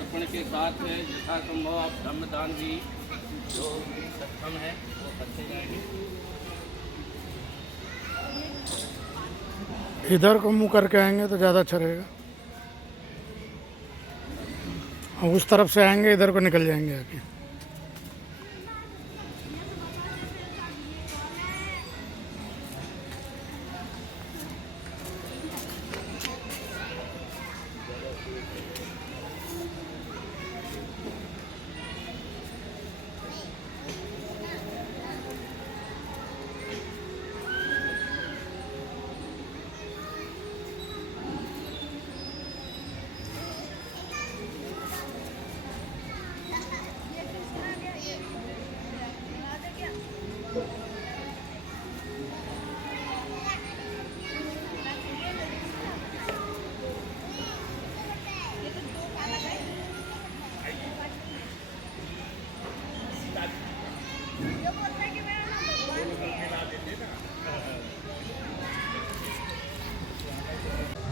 अर्पण के साथ यथासंभव आप धर्मदान भी जो सक्षम है वो करते जाएंगे। इधर को मुंह करके आएंगे तो ज़्यादा अच्छा रहेगा। और उस तरफ से आएंगे इधर को निकल जाएंगे आके।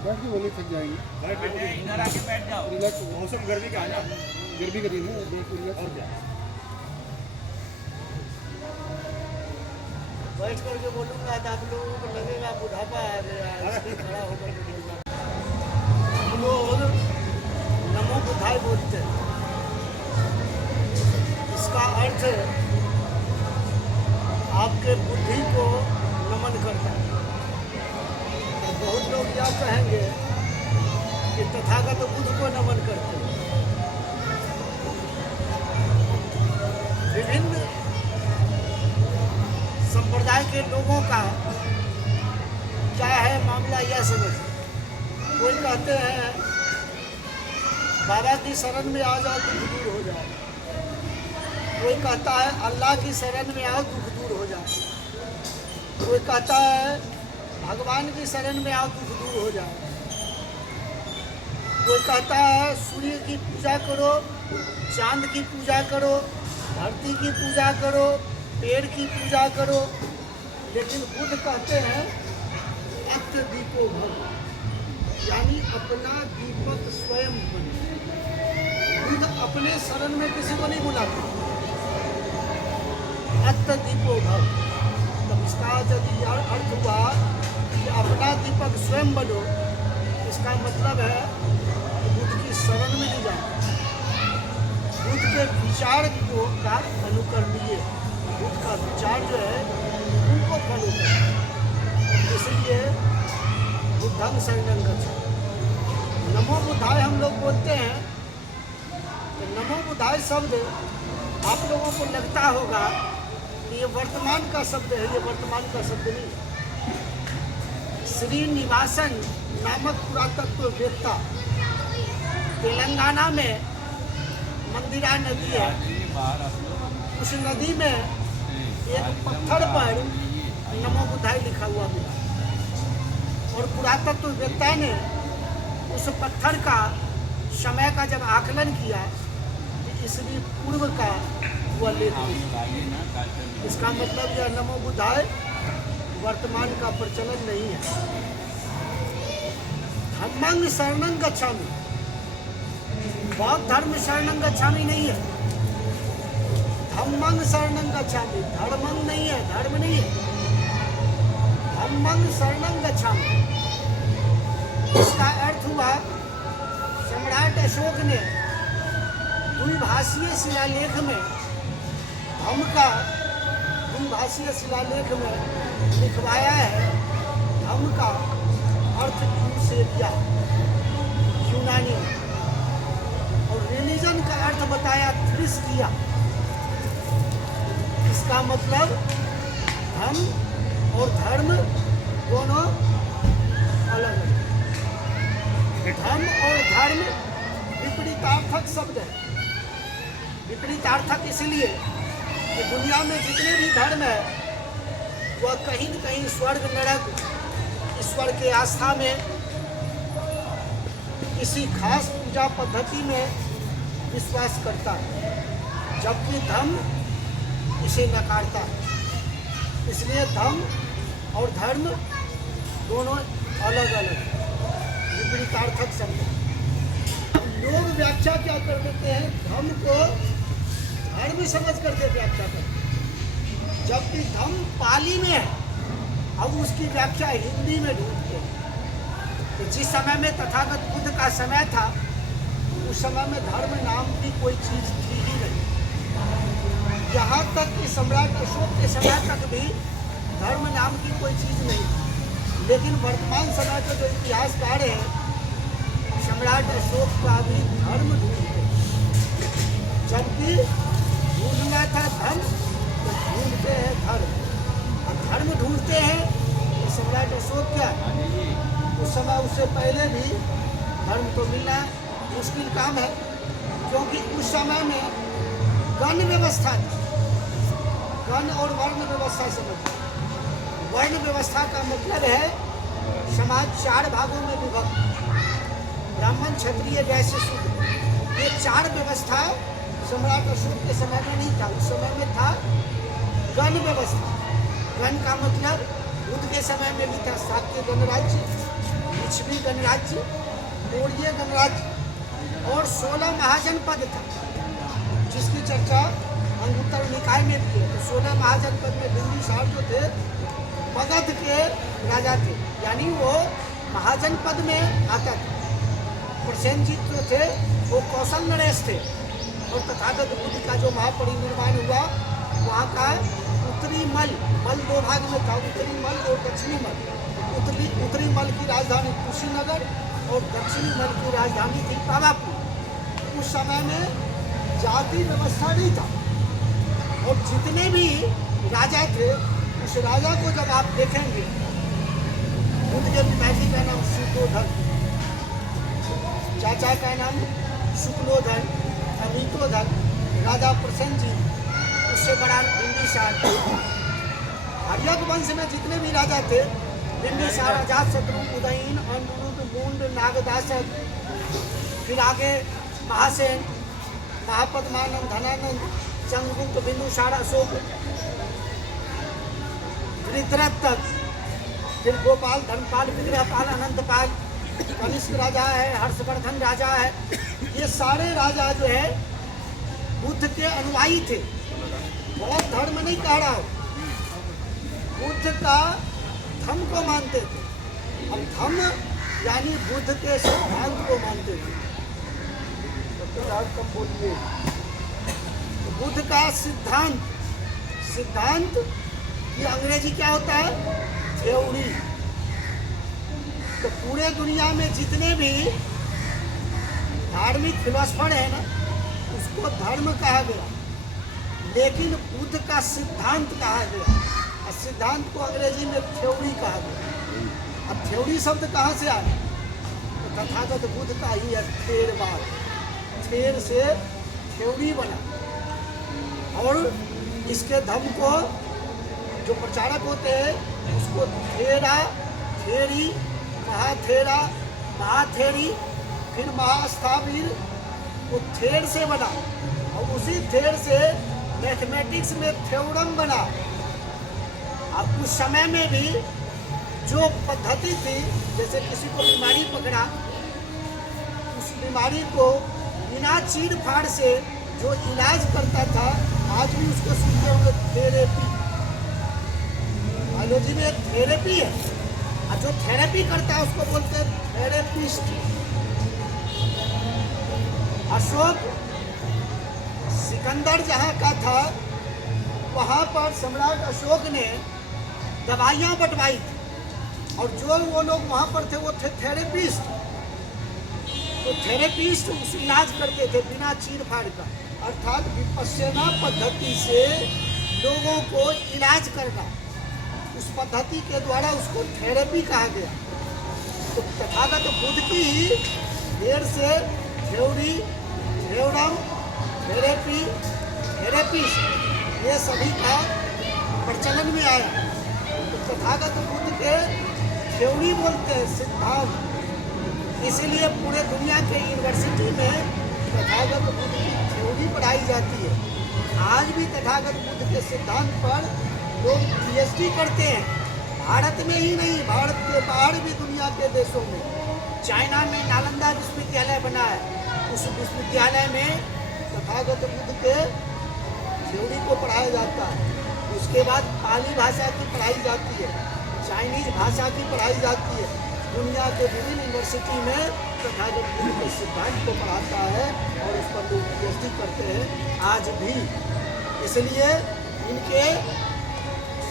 बैठ के बोले थक जाएंगे। इधर आके बैठ जाओ। रिलैक्स, मौसम गर्मी का है ना, गर्मी का दिन है, देख रिलैक्स और क्या। बैठ करके बोलूँगा तो आप लोगों को लगेगा बुढ़ापा आ गया, इसलिए खड़ा होकर के बोलना। हम लोग नमो बुद्धाय बोलते हैं, इसका अर्थ आपके बुद्धि को नमन करता है। बहुत लोग यह कहेंगे कि तथागत बुद्ध को नमन करते हैं। विभिन्न संप्रदाय के लोगों का क्या है मामला, यह समझ। कोई कहते हैं बाबा की शरण में आ जाओ दुख दूर हो जाए, कोई कहता है अल्लाह की शरण में आओ दुख दूर हो जाए, कोई कहता है भगवान की शरण में आओ दुख दूर हो जाए, कोई कहता है सूर्य की पूजा करो, चांद की पूजा करो, धरती की पूजा करो, पेड़ की पूजा करो। लेकिन बुद्ध कहते हैं अक्त दीपो भव, यानी अपना दीपक स्वयं बने। बुद्ध अपने शरण में किसी को नहीं बुलाते। अक्त दीपो भव, तब इसका यदि अर्थ हुआ कि अपना दीपक स्वयं बनो, इसका मतलब है कि बुद्ध की शरण में नहीं जाना, बुद्ध के विचार को का अनुकरणीय, बुद्ध का विचार जो है उनको फॉलो करें। इसलिए बुद्धं शरणं गच्छामि। नमो बुद्धाय हम लोग बोलते हैं, तो नमो बुद्धाय शब्द आप लोगों को लगता होगा कि ये वर्तमान का शब्द है, ये वर्तमान का शब्द नहीं है। श्रीनिवासन नामक पुरातत्ववेत्ता तेलंगाना में मंदिरा नदी है, उस नदी में एक पत्थर पर नमो बुद्धाय लिखा हुआ मिला और पुरातत्ववेत्ता ने उस पत्थर का समय का जब आकलन किया तो ईस्वी पूर्व का हुआ लेख। इसका मतलब यह नमो बुद्धाय वर्तमान का प्रचलन नहीं है। धम्मं शरणं गच्छामि, बौद्ध धर्म शरणं गच्छामि नहीं है। धम्मं शरणं गच्छामि, धर्मं नहीं है, धर्म नहीं है, धम्मं शरणं गच्छामि। इसका अर्थ हुआ सम्राट अशोक ने द्विभाषीय शिलालेख में धम्म का द्विभाषीय शिलालेख में लिखवाया है। धम्म का अर्थ क्यू से किया यूनानी, और रिलीजन का अर्थ बताया थ्रिस किया। इसका मतलब धम्म और धर्म दोनों अलग है। धम्म और धर्म विपरीतार्थक शब्द है। विपरीतार्थक इसलिए कि दुनिया में जितने भी धर्म है वह कहीं न कहीं स्वर्ग नरक ईश्वर के आस्था में किसी खास पूजा पद्धति में विश्वास करता है, जबकि धर्म इसे नकारता है। इसलिए धर्म और धर्म दोनों अलग अलग विपरीतार्थक शब्द। लोग व्याख्या क्या कर देते हैं, धम्म को धर्म समझ करके व्याख्या करते हैं, जबकि धम्म पाली में है। अब उसकी व्याख्या हिंदी में ढूंढते हैं। तो जिस समय में तथागत बुद्ध का समय था, उस समय में धर्म नाम की कोई चीज थी ही नहीं। यहाँ तक कि सम्राट अशोक के समय तक भी धर्म नाम की कोई चीज नहीं थी। लेकिन वर्तमान समय के जो इतिहासकार हैं, सम्राट अशोक का भी धर्म ढूंढते हैं। जबकि ढूंढना था धर्म, तो ढूंढते हैं धर्म। और धर्म ढूंढते हैं तो सम्राट अशोक क्या, उस समय उससे पहले भी धर्म तो मिलना मुश्किल काम है, क्योंकि उस समय में गण व्यवस्था थी। गण और वर्ण व्यवस्था समझ। वर्ण व्यवस्था का मतलब है समाज 4 भागों में विभक्त, ब्राह्मण, क्षत्रिय, वैश्य, शूद्र। ये 4 व्यवस्था सम्राट अशोक के समय में नहीं था। उस समय में था गण व्यवस्था। गण का मतलब बुद्ध के समय में भी था शाक्य गणराज्य, लिच्छवी गणराज्य, मौर्य गणराज्य और 16 महाजनपद था, जिसकी चर्चा अंगुत्तर निकाय में भी है। तो 16 महाजनपद में बिंदुसार जो थे मगध के राजा थे, यानी वो महाजनपद में आता था। प्रसेनजीत जो थे वो कौशल नरेश थे। और तथागत बुद्ध का जो महापरिनिर्वाण हुआ, वहाँ का उत्तरी मल 2 भाग में था, उत्तरी मल और दक्षिणी मल। उत्तरी मल की राजधानी कुशीनगर और दक्षिणी मल की राजधानी थी पावापुर। उस समय में जाति व्यवस्था नहीं था। और जितने भी राजा थे, उस राजा को जब आप देखेंगे, बुद्ध के पिताजी का नाम शुक्लोधर, चाचा का नाम शुक्लोधर, अमितोधर, राजा प्रसेनजीत, उससे बड़ा बिंबिसार। हर्यक वंश में जितने भी राजा थे, बिंबिसार, अजातशत्रु, उदयन, अनिरुद्ध, मुंड, नागदासक, फिर आगे महासेन, महापद्मानंद, धनानंद, चंद्रगुप्त, बिंदुसार, अशोक, वृत्रथ तक, फिर गोपाल, धनपाल, विग्रहपाल, अनंतपाल, कनिष्क राजा है, हर्षवर्धन राजा है। ये सारे राजा जो है बुद्ध के अनुयायी थे। बौद्ध धर्म नहीं कह रहा हूँ, बुद्ध का धम्म को मानते थे। अब धम्म यानी बुद्ध के सिद्धांत को मानते थे। कम बोलिए। तो बुद्ध का सिद्धांत ये अंग्रेजी क्या होता है, थ्योरी। तो पूरे दुनिया में जितने भी धार्मिक फिलोसफर है ना, उसको धर्म कहा गया, लेकिन बुद्ध का सिद्धांत कहा गया। और सिद्धांत को अंग्रेजी में थ्योरी कहा गया। अब थ्योरी शब्द कहाँ से आया, तो तथागत बुद्ध का ही है थेरवाद। थेर से थ्योरी बना। और इसके धम्म को जो प्रचारक होते हैं, उसको थेरा, थेरी, महाथेरा, महाथेरी, फिर महास्थावीर, वो थेर से बना। और उसी थेर से मैथमेटिक्स में थ्योरम बना। अब उस समय में भी जो पद्धति थी, जैसे किसी को बीमारी पकड़ा, उस बीमारी को बिना चीर फाड़ से जो इलाज करता था, आज भी उसको सुनते होंगे थेरेपी। बायोलॉजी में थेरेपी है, और जो थेरेपी करता है उसको बोलते हैं थेरेपिस्ट। अशोक सिकंदर जहाँ का था, वहाँ पर सम्राट अशोक ने दवाइयाँ बंटवाई थी। और जो वो लोग वहाँ पर थे, वो थे थेरेपिस्ट। तो थेरेपिस्ट उस इलाज करते थे बिना चीर फाड़ का, अर्थात विपश्यना पद्धति से लोगों को इलाज करना। उस पद्धति के द्वारा उसको थेरेपी कहा गया। तो तथागत बुद्ध की ही देर से थ्योरी, थ्योरम, थेरेपी, थेरेपिस्ट, ये सभी का प्रचलन में आया। तो तथागत बुद्ध के थ्योरी बोलते हैं, सिद्धांत। इसीलिए पूरे दुनिया के यूनिवर्सिटी में तथागत बुद्ध की थ्योरी पढ़ाई जाती है। आज भी तथागत बुद्ध के सिद्धांत पर लोग पीएचडी करते हैं। भारत में ही नहीं, भारत के बाहर भी दुनिया के देशों में। चाइना में नालंदा विश्वविद्यालय बना है, उस विश्वविद्यालय में तथागत बुद्ध के थ्योरी को पढ़ाया जाता है। उसके बाद पाली भाषा की पढ़ाई जाती है, चाइनीज भाषा की पढ़ाई जाती है। दुनिया के विभिन्न यूनिवर्सिटी में तथागत बुद्ध के सिद्धांत को पढ़ाता है और उस पर लोग PhD करते हैं आज भी। इसलिए इनके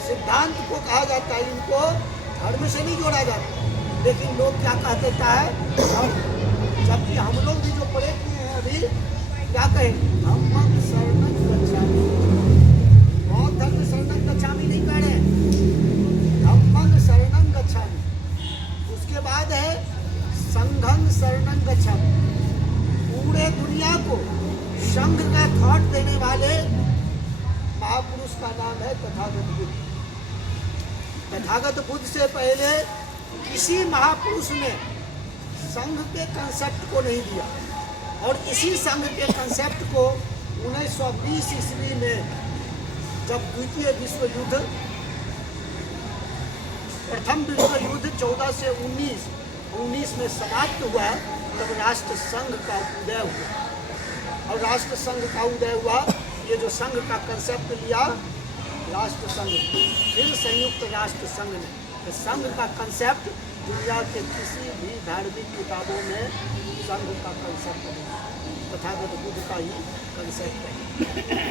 सिद्धांत को कहा जाता है, इनको धर्म से नहीं जोड़ा जाता। लेकिन लोग क्या कह देता है, जबकि हम लोग भी जो पढ़े किए हैं अभी, क्या कहें, धम्मं शरणं गच्छामि। बौद्ध धर्म शरणं गच्छामि नहीं कह रहे, धम्मं शरणं गच्छामि। उसके बाद है संघं शरणं गच्छामि। पूरे दुनिया को संघ का थॉट देने वाले महापुरुष का नाम है तथागत बुद्ध। तथागत बुद्ध से पहले किसी महापुरुष ने संघ के कंसेप्ट को नहीं दिया, और इसी संघ के कंसेप्ट को 1920 ईस्वी में जब द्वितीय विश्व युद्ध, प्रथम विश्व युद्ध 14 से 19 में समाप्त हुआ, तब राष्ट्र संघ का उदय हुआ। और राष्ट्र संघ का उदय हुआ, ये जो संघ का कंसेप्ट लिया राष्ट्र संघ, फिर संयुक्त राष्ट्र संघ ने। तो संघ का कंसेप्ट दुनिया के किसी भी धार्मिक किताबों में संघ का कंसेप्ट नहीं, तथागत बुद्ध का ही कंसेप्ट है।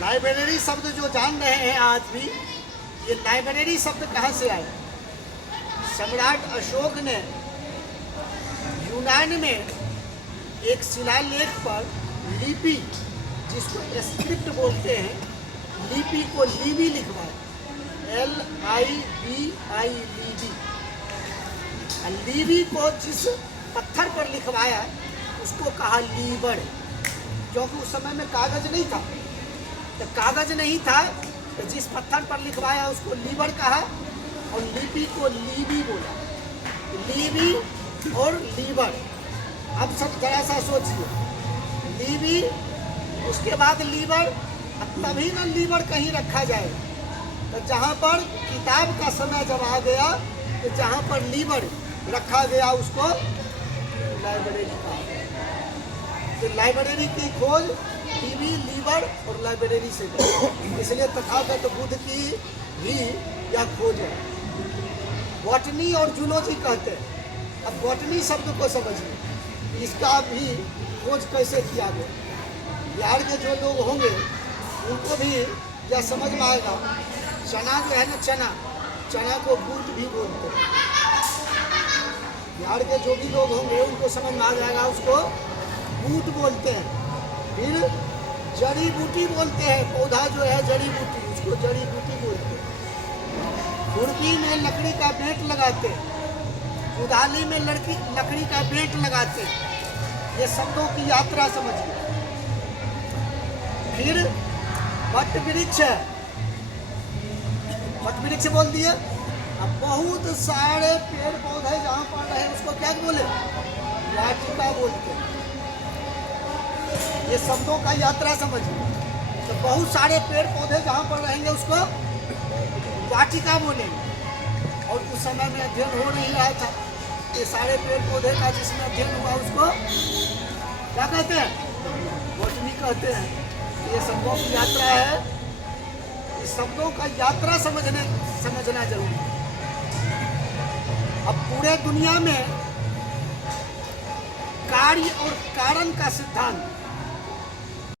लाइब्रेरी शब्द जो जान रहे हैं आज भी, ये लाइब्रेरी शब्द कहाँ से आया? सम्राट अशोक ने यूनान में एक शिलालेख पर लिपि, जिसको स्क्रिप्ट बोलते हैं, लिपि को लिबी लिखवाया, LIBI लिबी। लिबी को जिस पत्थर पर लिखवाया उसको कहा लीबर, क्योंकि उस समय में कागज नहीं था। तो कागज नहीं था तो जिस पत्थर पर लिखवाया उसको लीबर कहा, और लिपि को लिबी बोला। लिबी और लीबर, अब सब जरा सा सोचिए, लिबी उसके बाद लीबर, तभी ना लीबर कहीं रखा जाए। तो जहाँ पर किताब का समय जब आ गया, तो जहाँ पर लीबर रखा गया उसको लाइब्रेरी कहा। तो लाइब्रेरी की खोज लीबी, लीबर और लाइब्रेरी से की। इसलिए तथागत बुद्ध की भी यह खोज है। बॉटनी और जूलॉजी कहते हैं। अब बॉटनी शब्द को समझिए, इसका भी खोज कैसे किया गया। बिहार के जो लोग होंगे उनको भी यह समझ में आएगा। चना जो है ना, चना को बूट भी बोलते हैं। बिहार के जो भी लोग होंगे उनको समझ में आ जाएगा, उसको बूट बोलते हैं। फिर जड़ी बूटी बोलते हैं, पौधा जो है जड़ी बूटी, उसको जड़ी बूटी बोलते हैं। खुरपी में लकड़ी का बेंट लगाते हैं, कुदाली में लकड़ी का बेंट लगाते हैं। ये शब्दों की यात्रा समझिए। फिर वट वृक्ष है, वट वृक्ष बोल दिए। अब बहुत सारे पेड़ पौधे जहाँ पर रहे उसको क्या बोले, वाटिका बोलते हैं। ये शब्दों का यात्रा समझिए। तो बहुत सारे पेड़ पौधे जहाँ पर रहेंगे उसको वाटिका बोलेंगे। और उस समय में अध्ययन हो नहीं रहा था, ये सारे पेड़ पौधे का जिसमें अध्ययन हुआ उसको क्या कहते हैं, बॉटनी कहते हैं। ये शब्दों की यात्रा है। इस शब्दों का यात्रा समझना जरूरी है। अब पूरे दुनिया में कार्य और कारण का सिद्धांत